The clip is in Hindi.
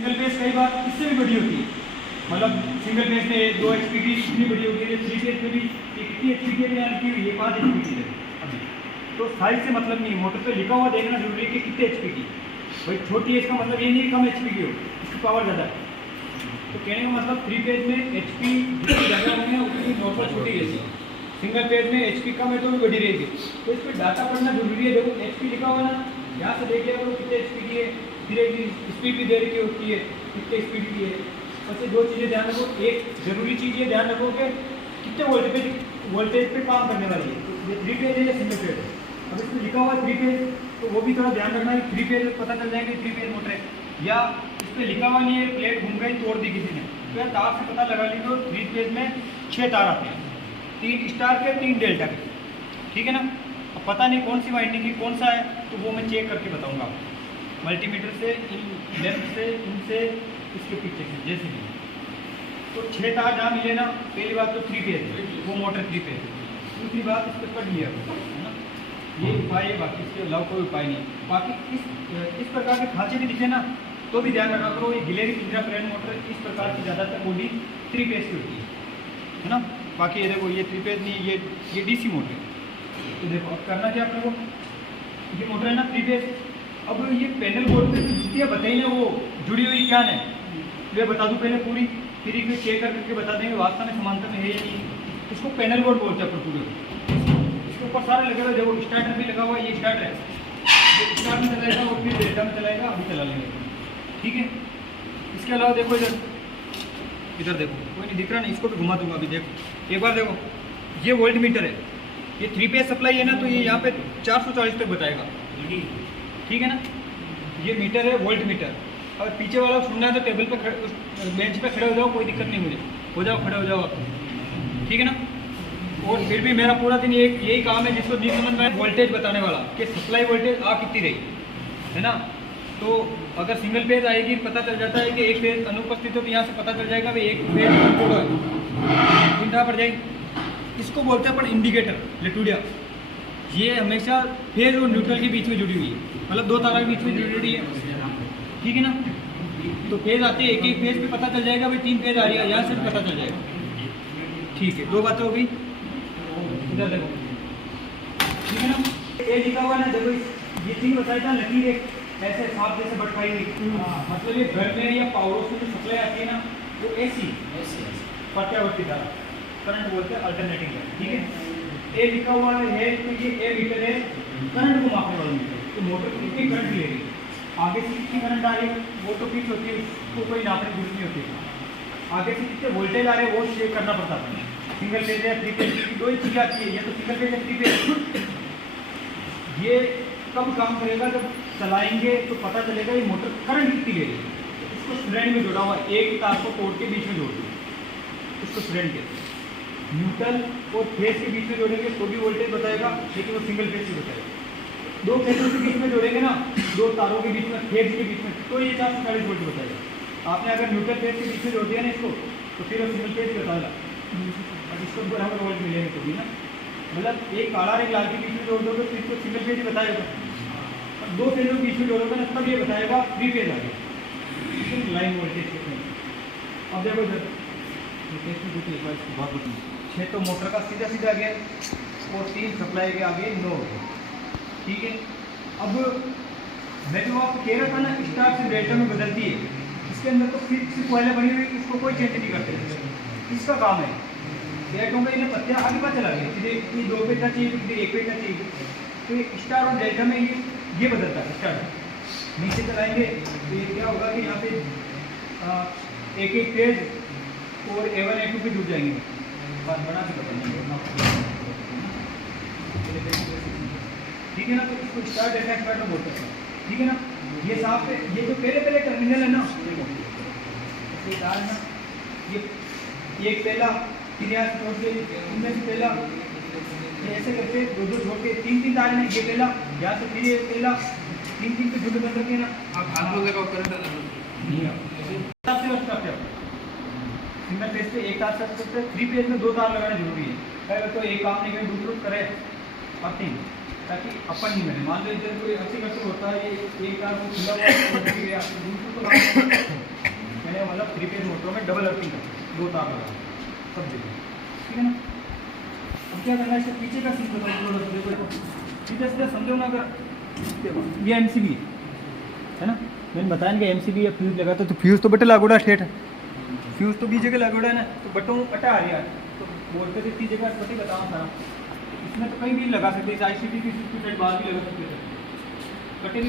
सिंगल फेज कई बार इससे भी बड़ी होती है, मतलब सिंगल फेज में 2 HP की इतनी बड़ी होती है, 3 फेज में भी कितनी HP की यहाँ लिखी हुई है 5 HP की है अभी। तो साइज से मतलब नहीं, मोटर पे लिखा हुआ देखना जरूरी है कि कितने HP की। भाई छोटी है इसका मतलब ये नहीं कम HP की हो, इसकी पावर ज़्यादा है। तो कहने का मतलब 3 फेज में HP जितनी ज़्यादा होंगे उतनी नॉर्मल छोटी रहेगी, सिंगल फेज में HP कम है तो भी बड़ी रहेगी। तो इस पर डाटा पढ़ना जरूरी है। देखो HP लिखा हुआ ना, यहाँ से देखिए वो कितने HP की है, धीरे धीरे स्पीड भी दे रखी होती है कितने स्पीड की है। सबसे 2 चीज़ें ध्यान रखो, एक जरूरी चीज़ ये ध्यान रखो कि कितने वोल्टेज पे काम करने वाली है, ये 3 फेज है या सिंगल फेज है। अब इसमें लिखा हुआ है 3 फेज, तो वो भी थोड़ा ध्यान रखना है। 3 फेज पता चल जाएगा 3 फेज मोटर है, या इस पर लिखा हुआ नहीं है प्लेट घूम गई तोड़ दी किसी ने, तो यार तार से पता लगा ली। तो 3 फेज में 6 तार आते हैं, 3 स्टार के 3 डेल्टा के, ठीक है ना। अब पता नहीं कौन सी वाइंडिंग की कौन सा है, तो वो मैं चेक करके बताऊंगा मल्टीमीटर से, इन लेफ्ट से, इनसे, इसके पीछे से, जैसे भी। तो 6 तार जहाँ मिले ना, पहली बात तो 3 फेज है, वो मोटर 3 फेज है। दूसरी बात इस पर कट लिया है ना, ये उपाय है, बाकी इसके अलावा कोई उपाय नहीं। बाकी इस प्रकार के खांचे भी दिखे ना, तो भी ध्यान रखा करो, ये गिलेरी पिंजरा प्रेन मोटर इस प्रकार की ज़्यादातर बॉडी 3 फेज की होती है ना। बाकी ये देखो ये 3 फेज नहीं, ये DC मोटर है। तो देखो अब करना क्या अपने को, ये मोटर है ना 3 फेज। अब ये पैनल बोर्ड पे जो जुतियाँ बताई ना वो जुड़ी हुई क्या है, वे बता दूँ पहले पूरी, फिर एक चेक करके बता देंगे वास्तव में समानता में है या नहीं। इसको पैनल बोर्ड बोलते हैं पूरे। इसके ऊपर सारे लगे हुए, देखो स्टार्टर भी लगा हुआ है, ये स्टार्टर है, ये स्टार्ट में चलाएगा और फिर डेल्टा में चलाएगा, अभी चला लेंगे, ठीक है। इसके अलावा देखो इधर देखो, कोई नहीं दिख रहा नहीं, इसको भी घुमा दूंगा अभी। देखो एक बार देखो, ये वोल्ट मीटर है, ये 3 फेज सप्लाई है ना, तो ये यहाँ पे 440 तक बताएगा, ठीक है ना। ये मीटर है वोल्ट मीटर। और पीछे वाला सुनना है तो टेबल पे बेंच पे खड़े हो जाओ, कोई दिक्कत नहीं, मुझे हो जाओ, खड़े हो जाओ आप, ठीक है ना। और फिर भी मेरा पूरा दिन यही काम है, जिसको नहीं समझ में वोल्टेज बताने वाला कि सप्लाई वोल्टेज आ कितनी रही है ना। तो अगर सिंगल फेज आएगी पता चल जाता है कि एक फेज अनुपस्थित हो, तो यहाँ से पता चल जाएगा भाई एक फेज छोड़ो है, चिंता पड़ जाएगी। इसको बोलते हैं अपन इंडिकेटर लेटूडिया। ये हमेशा फेज और न्यूट्रल के बीच में जुड़ी हुई है, मतलब 2 तारों के बीच में जुड़ी हुई है, ठीक है ना। तो फेज आते हैं, एक फेज पे पता चल जाएगा भाई 3 फेज आ रही है, यहाँ से भी पता चल जाएगा, ठीक है। 2 बातें हो गई, इधर देखो, ठीक है ना। ये लिखा हुआ ना, देखो ये चीज बताया था लकीर एक ऐसे सांप जैसे भटकाई हुई, मतलब ये घर में या पावर से जो सप्लाई आती है ना, वो ऐसी प्रत्यावर्ती धारा करंट बोलते हैं, अल्टरनेटिंग है, ठीक है। ए लिखा हुआ है तो ये ए मीटर है, करंट को मापने वाला मीटर। तो मोटर कितनी करंट लेगी, आगे से कितनी करंट आ रही है वो तो फिक्स होती है, उसको कोई नापने की जरूरत नहीं होती। आगे से कितने वोल्टेज आ रहे हैं वो चेक करना पड़ता है। सिंगल फेज या 3 फेज की 2 ही चीज़ आती है, या तो सिंगल फेज या 3 फेज। ये कब काम करेगा, जब चलाएंगे तो पता चलेगा ये मोटर करंट कितनी ले रही है। इसको स्ट्रैंड में जोड़ा हुआ है, एक तार को तोड़ के बीच में जोड़ दो, इसको स्ट्रैंड के न्यूट्रल और फेज के बीच में जोड़ेंगे तो भी वोल्टेज बताएगा, लेकिन वो सिंगल फेज से बताएगा। 2 फेजों के बीच में जोड़ेंगे ना, 2 तारों के बीच में, फेज के बीच में, तो ये 440 वोल्ट बताएगा। आपने अगर न्यूट्रल फेज के बीच में जोड़ दिया ना इसको, तो फिर वो सिंगल फेज बताएगा, और इसको बराबर वोल्ट मिलेंगे तो भी ना। मतलब एक काला और एक लाल के बीच में जोड़ दोगे तो इसको सिंगल फेज ही बताएगा, और 2 फेजों के बीच में जोड़ोगे ना तब ये बताएगा 3 फेज आ गया, लाइन वोल्टेज कितने। अब देखो इधर बहुत 6 तो मोटर का सीधा सीधा गया, और 3 सप्लाई के आगे 9, ठीक है। अब मैं जो आपको कह रहा था ना स्टार से डेल्टा में बदलती है, इसके अंदर तो फिक्स पहले बनी हुई, इसको कोई चेंज नहीं करते, इसका काम है। डेल्टों में इन्हें पत्तियाँ आगे पा चला गया, इधर इतनी 2 पे चाहिए, इधर 1 पे चाहिए, तो ये स्टार और डेल्टा में ये बदलता है। स्टार नीचे चलाएंगे तो ये क्या होगा कि यहाँ पे एक फेज और A1 A2 पे जुड़ जाएंगे, बात बना के बताएंगे, ठीक है ना। तो इसको स्टार डेल्टा स्टार्टर बोलते हैं, ठीक है ना। ये साफ है, ये जो पहले टर्मिनल है ना, ये तार है ना, ये एक पहला, फिर यहाँ छोड़ के इनमें से पहला, ये ऐसे करके 2 छोड़ के 3 तार है, ये पहला, यहाँ से फिर ये पहला, 3 पे जुड़े बन रखे ना। आप हाथ में लगाओ, करंट सिंगल फेज पे एक तार से 3 फेज में 2 तार लगाना जरूरी है। पहले तो एक काम नहीं करें, दूसरों करे पत्ती, ताकि अपन नहीं मिले। मान लो इधर कोई अच्छी होता है, ये एक तार को खुला हुआ दूसरों को मोटरों में डबल अर्थिंग करते हैं, 2 तार लगा सब जगह, ठीक है ना। अब क्या करना है, इसके पीछे का सीन बताओ, देखो सीधे सीधे समझो ना। अगर देखो ये एमसीबी है ना, मैंने बताया ना कि एमसीबी या फ्यूज लगाता तो फ्यूज तो बटे लागोड़ा स्टेट है, फ्यूज तो बीच जगह लागोड़ा है ना, तो बटों अटा आ रहा है, तो बोलते थे इतनी जगह बटे बताओ सारा, इसमें तो कहीं भी लगा सकते हैं, ICT की बात भी लगा सकते थे बटे भी